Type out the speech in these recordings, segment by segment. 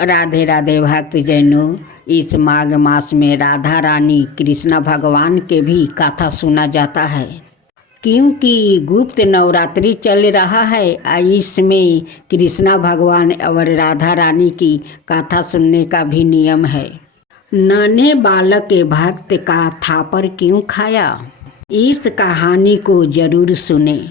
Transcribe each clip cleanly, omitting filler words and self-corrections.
राधे राधे भक्तजनों। इस माघ मास में राधा रानी कृष्ण भगवान के भी कथा सुना जाता है, क्योंकि गुप्त नवरात्रि चल रहा है। इसमें कृष्ण भगवान और राधा रानी की कथा सुनने का भी नियम है। नन्हे बालक के भक्त का थापर क्यों खाया, इस कहानी को जरूर सुने।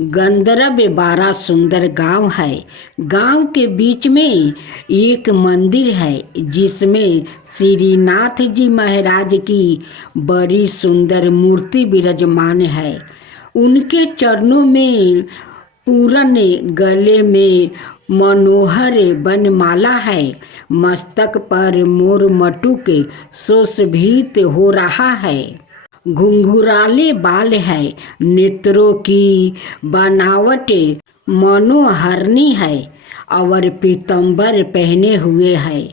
गंधर्व 12 सुंदर गांव है। गांव के बीच में एक मंदिर है, जिसमें श्रीनाथ जी महाराज की बड़ी सुंदर मूर्ति विराजमान है। उनके चरणों में पूरन, गले में मनोहर बनमाला है। मस्तक पर मोर मटुक सुशोभित हो रहा है। घुंघराले बाल है, नेत्रों की बनावट मनोहरणी है और पीतंबर पहने हुए है।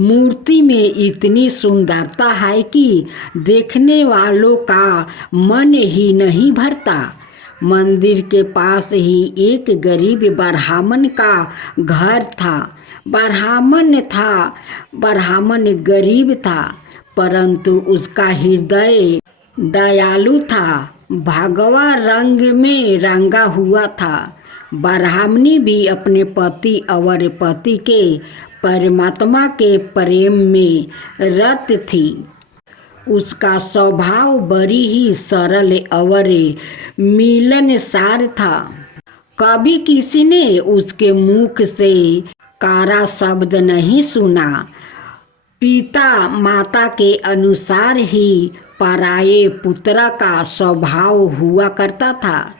मूर्ति में इतनी सुंदरता है कि देखने वालों का मन ही नहीं भरता। मंदिर के पास ही एक गरीब ब्राह्मण का घर था। ब्राह्मण गरीब था, परंतु उसका हृदय दयालु था। भगवा रंग में रंगा हुआ था। ब्राह्मणी भी अपने पति और पति के परमात्मा के प्रेम में रत थी। उसका स्वभाव बड़ी ही सरल और मिलनसार था। कभी किसी ने उसके मुख से कारा शब्द नहीं सुना। पिता माता के अनुसार ही पराये पुत्र का स्वभाव हुआ करता था।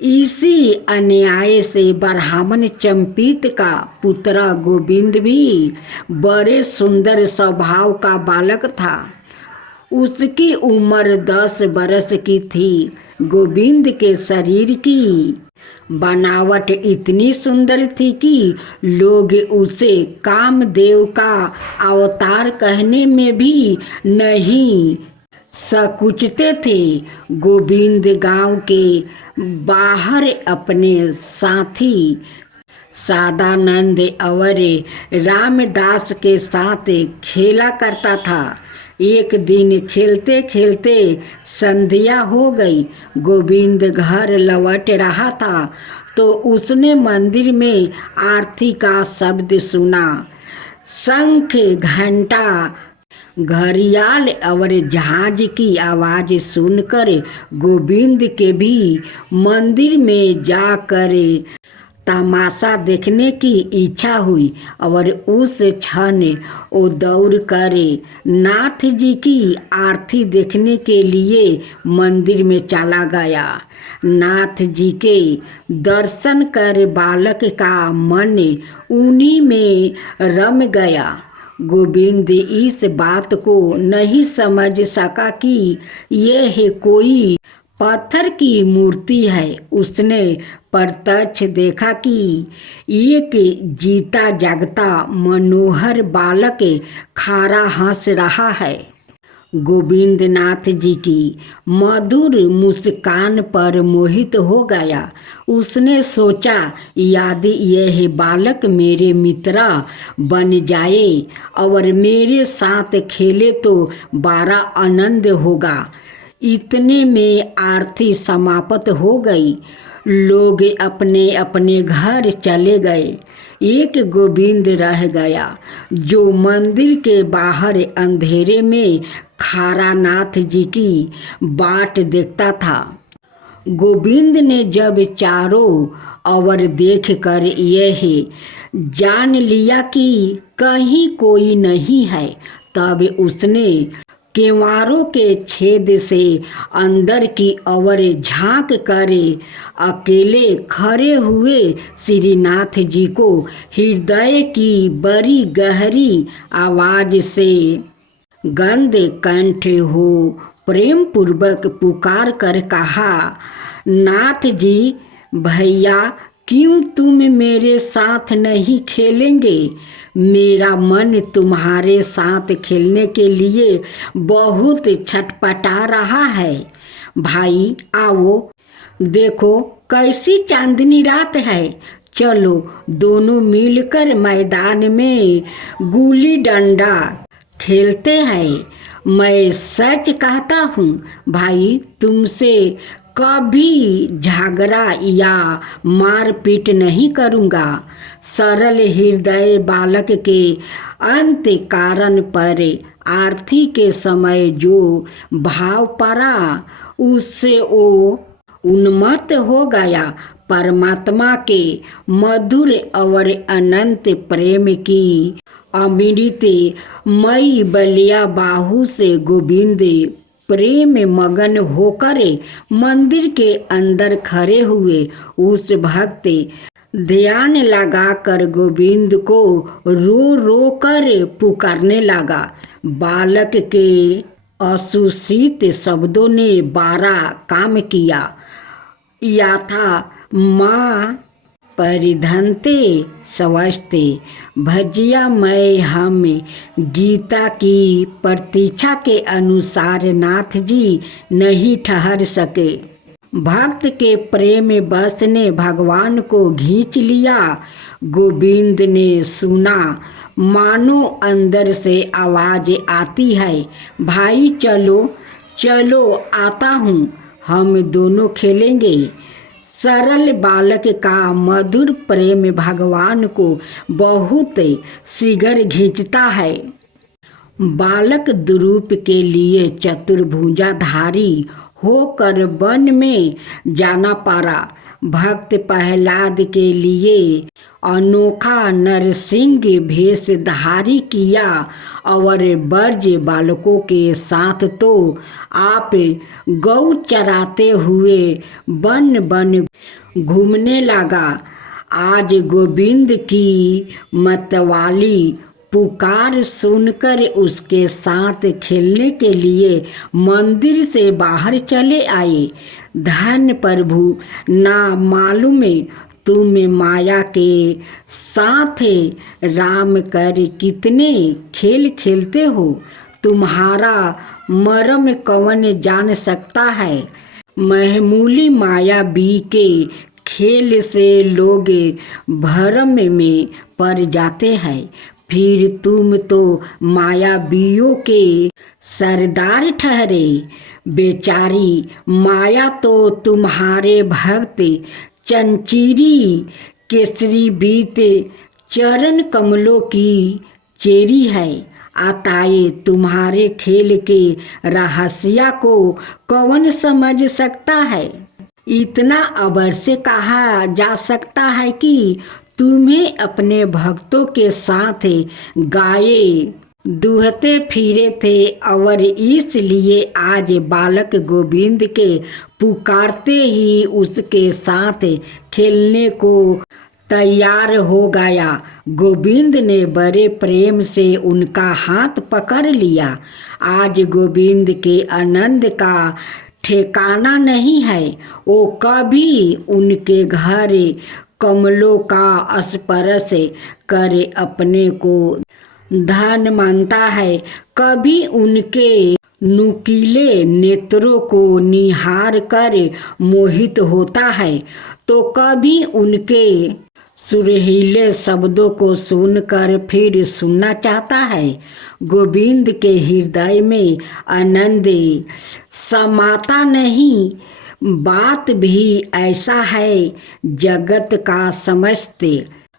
इसी अन्याय से ब्राह्मण चंपित का पुत्र गोविंद भी बड़े सुंदर स्वभाव का बालक था। उसकी उम्र 10 बरस की थी। गोविंद के शरीर की बनावट इतनी सुंदर थी कि लोग उसे कामदेव का अवतार कहने में भी नहीं संकुचते थे। गोविंद गांव के बाहर अपने साथी सदानंद और रामदास के साथ खेला करता था। एक दिन खेलते खेलते संध्या हो गई। गोविंद घर लौट रहा था तो उसने मंदिर में आरती का शब्द सुना। शंख, घंटा, घड़ियाल और जहाज की आवाज़ सुनकर गोविंद के भी मंदिर में जाकर तमाशा देखने की इच्छा हुई और उस क्षण वो दौड़ कर नाथ जी की आरती देखने के लिए मंदिर में चला गया। नाथ जी के दर्शन कर बालक का मन उन्हीं में रम गया। गोविंद इस बात को नहीं समझ सका कि यह कोई पत्थर की मूर्ति है। उसने प्रत्यक्ष देखा कि एक जीता जागता मनोहर बालक खड़ा हंस रहा है। गोविंद नाथ जी की मधुर मुस्कान पर मोहित हो गया। उसने सोचा, यदि यह बालक मेरे मित्र बन जाए और मेरे साथ खेले तो बड़ा आनंद होगा। इतने में आरती समाप्त हो गई। लोग अपने अपने घर चले गए। एक गोविंद रह गया, जो मंदिर के बाहर अंधेरे में खड़ा नाथ जी की बाट देखता था। गोविंद ने जब चारों ओर देखकर यह जान लिया कि कहीं कोई नहीं है, तब उसने केवाड़ों के छेद से अंदर की ओर झांक कर अकेले खड़े हुए श्रीनाथ जी को हृदय की बड़ी गहरी आवाज से गंध कंठ हो प्रेम पूर्वक पुकार कर कहा, नाथ जी भैया, क्यों तुम मेरे साथ नहीं खेलेंगे? मेरा मन तुम्हारे साथ खेलने के लिए बहुत छटपटा रहा है। भाई आओ, देखो कैसी चांदनी रात है। चलो दोनों मिलकर मैदान में गुल्ली डंडा खेलते हैं। मैं सच कहता हूँ भाई, तुमसे कभी झगड़ा या मारपीट नहीं करूँगा। सरल हृदय बालक के अंत कारण पर आरती के समय जो भाव पड़ा, उससे वो उन्मत्त हो गया। परमात्मा के मधुर और अनंत प्रेम की अमृत मई बलिया बाहू से गोविंद प्रेम मगन होकर मंदिर के अंदर खड़े हुए। उस भक्त ध्यान लगाकर गोविंद को रो रो कर पुकारने लगा। बालक के असूचित शब्दों ने बड़ा काम किया। याथा माँ परिधनते स्वस्थे भजिया मैं हम गीता की प्रतीक्षा के अनुसार नाथ जी नहीं ठहर सके। भक्त के प्रेम बस ने भगवान को खींच लिया। गोविंद ने सुना, मानो अंदर से आवाज आती है, भाई चलो चलो आता हूँ, हम दोनों खेलेंगे। सरल बालक का मधुर प्रेम भगवान को बहुत शीघ्र खींचता है। बालक द्रूप के लिए चतुर्भुजाधारी होकर वन में जाना पड़ा। भक्त प्रहलाद के लिए अनोखा नरसिंह भेषधारी किया और ब्रज बालकों के साथ तो आप गौ चराते हुए वन वन घूमने लगा। आज गोविंद की मतवाली पुकार सुनकर उसके साथ खेलने के लिए मंदिर से बाहर चले आए। धन प्रभु, ना मालूम तुम माया के साथ राम कर कितने खेल खेलते हो। तुम्हारा मर्म कौन जान सकता है। महमूली माया बी के खेल से लोग भरम में पड़ जाते हैं। फिर तुम तो मायावियों के सरदार ठहरे। बेचारी माया तो तुम्हारे भक्त चंचीरी केसरी बीत चरण कमलों की चेरी है। अताए तुम्हारे खेल के रहस्य को कौन समझ सकता है। इतना अवश्य कहा जा सकता है कि तुम्हें अपने भक्तों के साथ गाये दूहते फिरे थे और इसलिए आज बालक गोविंद के पुकारते ही उसके साथ खेलने को तैयार हो गया। गोविंद ने बड़े प्रेम से उनका हाथ पकड़ लिया। आज गोविंद के आनंद का ठिकाना नहीं है। वो कभी उनके घर कमलों का स्पर्श कर अपने को धन मानता है, कभी उनके नुकीले नेत्रों को निहार कर मोहित होता है, तो कभी उनके सुरीले शब्दों को सुनकर फिर सुनना चाहता है। गोविंद के हृदय में आनंद समाता नहीं। बात भी ऐसा है, जगत का समझते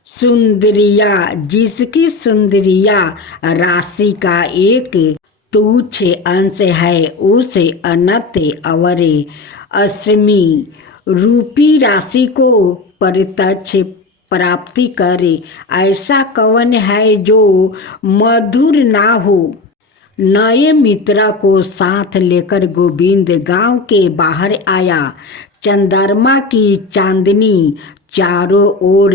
सुंदरिया, जिसकी सुंदरिया राशि का एक तुच्छ अंश है, उसे अनंत और असीमी रूपी राशि को प्रत्यक्ष प्राप्ति करे। ऐसा कौन है जो मधुर ना हो। नए मित्र को साथ लेकर गोविंद गांव के बाहर आया। चंद्रमा की चांदनी चारों ओर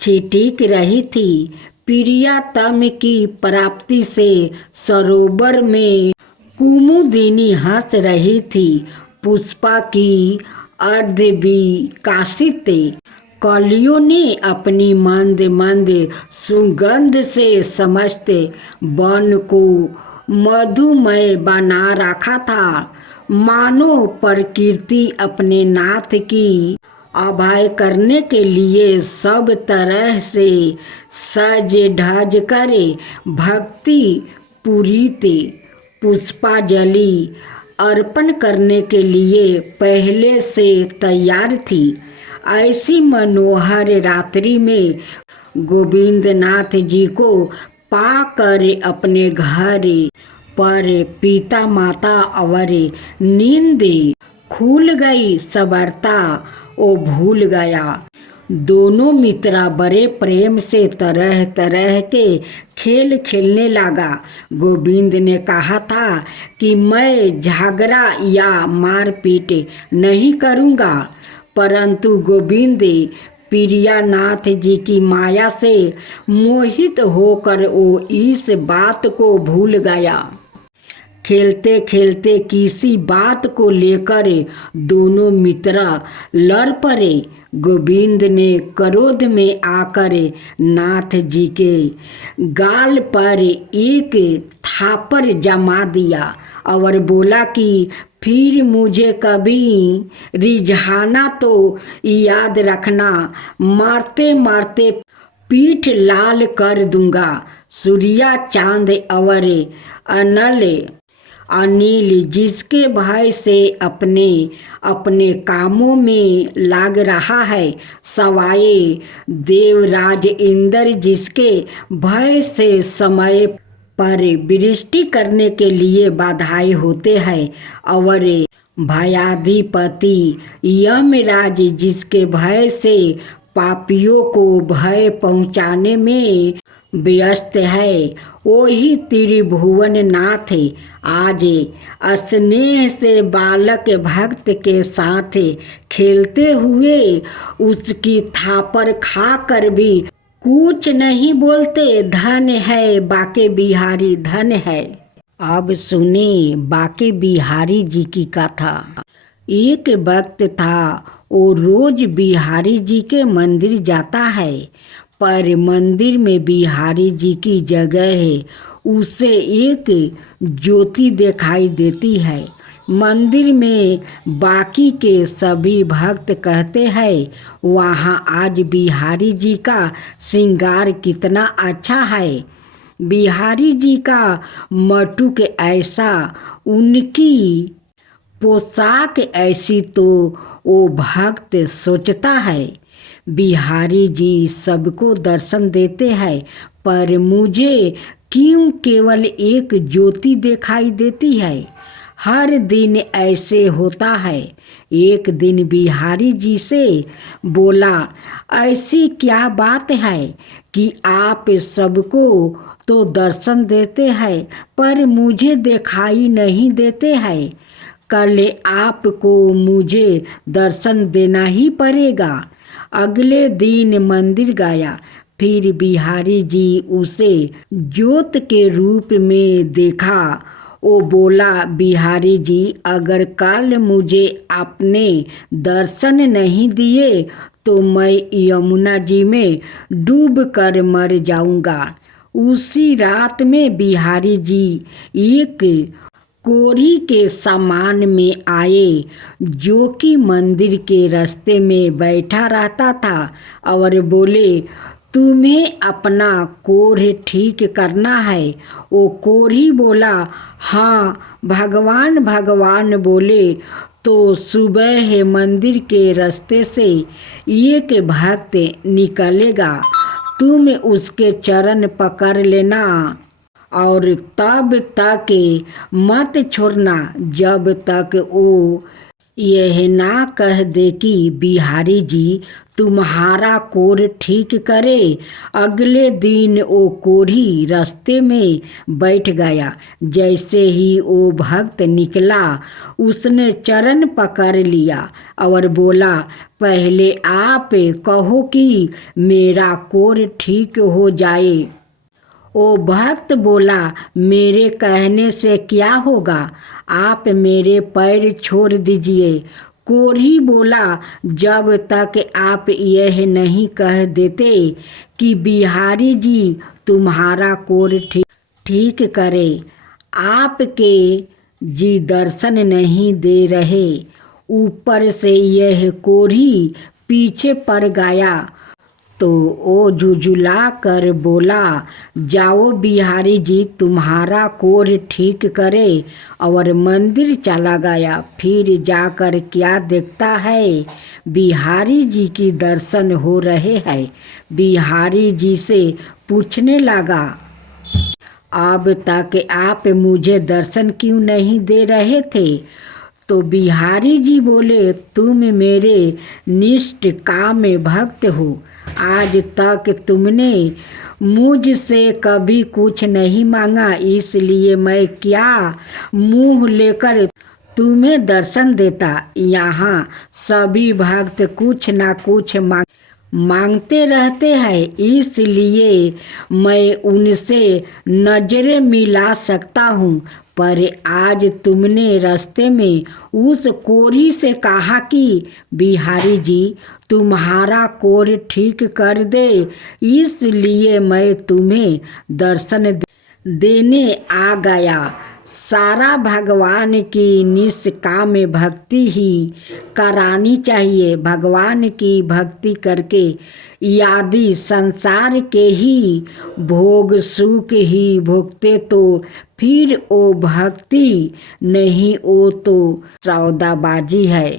छिटक रही थी। प्रियतम की प्राप्ति से सरोवर में कुमुदिनी हंस रही थी। पुष्पा की अर्धविकसित कलियों ने अपनी मंद मंद सुगंध से समस्त वन को मधुमय बना रखा था। मानो प्रकृति अपने नाथ की अभय करने के लिए सब तरह से सज ढज करे भक्ति पूरीते पुष्पाजलि अर्पण करने के लिए पहले से तैयार थी। ऐसी मनोहर रात्रि में गोविंद नाथ जी को पाकर अपने घर पर पिता माता और नींद खुल गई, सबरता ओ भूल गया। दोनों मित्र बड़े प्रेम से तरह तरह के खेल खेलने लगा। गोविंद ने कहा था कि मैं झगड़ा या मारपीट नहीं करूँगा, परंतु गोविंद प्रियानाथ जी की माया से मोहित होकर वो इस बात को भूल गया। खेलते खेलते किसी बात को लेकर दोनों मित्र लड़ पड़े। गोविंद ने क्रोध में आकर नाथ जी के गाल पर एक थापर जमा दिया और बोला कि फिर मुझे कभी रिझाना तो याद रखना, मारते मारते पीठ लाल कर दूंगा। सूर्या चांद और अनिल जिसके भय से अपने अपने कामों में लग रहा है, सवाए देवराज इंद्र जिसके भय से समय पर वृष्टि करने के लिए बाधाएं होते हैं, और भयाधिपति यमराज जिसके भय से पापियों को भय पहुँचाने में व्यस्त है, वही त्रिभुवन नाथ आज स्नेह से बालक भक्त के साथ खेलते हुए उसकी थापर खाकर भी कुछ नहीं बोलते। धन है बाके बिहारी, धन है। अब सुने बाके बिहारी जी की कथा। एक वक्त था, वो रोज बिहारी जी के मंदिर जाता है, पर मंदिर में बिहारी जी की जगह उसे एक ज्योति दिखाई देती है। मंदिर में बाकी के सभी भक्त कहते हैं, वहाँ आज बिहारी जी का श्रृंगार कितना अच्छा है। बिहारी जी का मटुक ऐसा, उनकी पोशाक ऐसी, तो वो भक्त सोचता है बिहारी जी सबको दर्शन देते हैं, पर मुझे क्यों केवल एक ज्योति दिखाई देती है। हर दिन ऐसे होता है। एक दिन बिहारी जी से बोला, ऐसी क्या बात है कि आप सबको तो दर्शन देते हैं पर मुझे दिखाई नहीं देते हैं। कल आपको मुझे दर्शन देना ही पड़ेगा। अगले दिन मंदिर गया, फिर बिहारी जी उसे ज्योत के रूप में देखा। वो बोला, बिहारी जी अगर कल मुझे आपने दर्शन नहीं दिए तो मैं यमुना जी में डूब कर मर जाऊंगा। उसी रात में बिहारी जी एक कोरी के सामान में आए, जो कि मंदिर के रास्ते में बैठा रहता था, और बोले, तुम्हें अपना कोढ़ ठीक करना है। वो कोढ़ी बोला, हाँ भगवान भगवान बोले तो सुबह मंदिर के रास्ते से एक भक्त निकलेगा, तुम उसके चरण पकड़ लेना और तब तक मत छोड़ना जब तक वो यह ना कह दे कि बिहारी जी तुम्हारा कोढ़ ठीक करे। अगले दिन वो कोढ़ी रास्ते में बैठ गया। जैसे ही वो भक्त निकला, उसने चरण पकड़ लिया और बोला, पहले आप कहो कि मेरा कोढ़ ठीक हो जाए। ओ भक्त बोला, मेरे कहने से क्या होगा, आप मेरे पैर छोड़ दीजिए। कोढ़ी बोला, जब तक आप यह नहीं कह देते कि बिहारी जी तुम्हारा कोढ़ ठीक करे, आपके जी दर्शन नहीं दे रहे। ऊपर से यह कोढ़ी पीछे पड़ गया तो वो झुझुला कर बोला, जाओ बिहारी जी तुम्हारा कोढ़ ठीक करे, और मंदिर चला गया। फिर जाकर क्या देखता है, बिहारी जी की दर्शन हो रहे हैं। बिहारी जी से पूछने लगा, अब तक आप मुझे दर्शन क्यों नहीं दे रहे थे? तो बिहारी जी बोले, तुम मेरे निष्ठ काम भक्त हो, आज तक तुमने मुझसे कभी कुछ नहीं मांगा, इसलिए मैं क्या मुंह लेकर तुम्हें दर्शन देता। यहाँ सभी भक्त कुछ ना कुछ मांगते रहते हैं, इसलिए मैं उनसे नजरें मिला सकता हूँ। पर आज तुमने रास्ते में उस कोढ़ी से कहा कि बिहारी जी तुम्हारा कोढ़ ठीक कर दे, इसलिए मैं तुम्हें दर्शन देने आ गया। सारा भगवान की निष्काम भक्ति ही करानी चाहिए। भगवान की भक्ति करके यदि संसार के ही भोग सुख ही भोगते तो फिर वो भक्ति नहीं, वो तो सौदाबाजी है।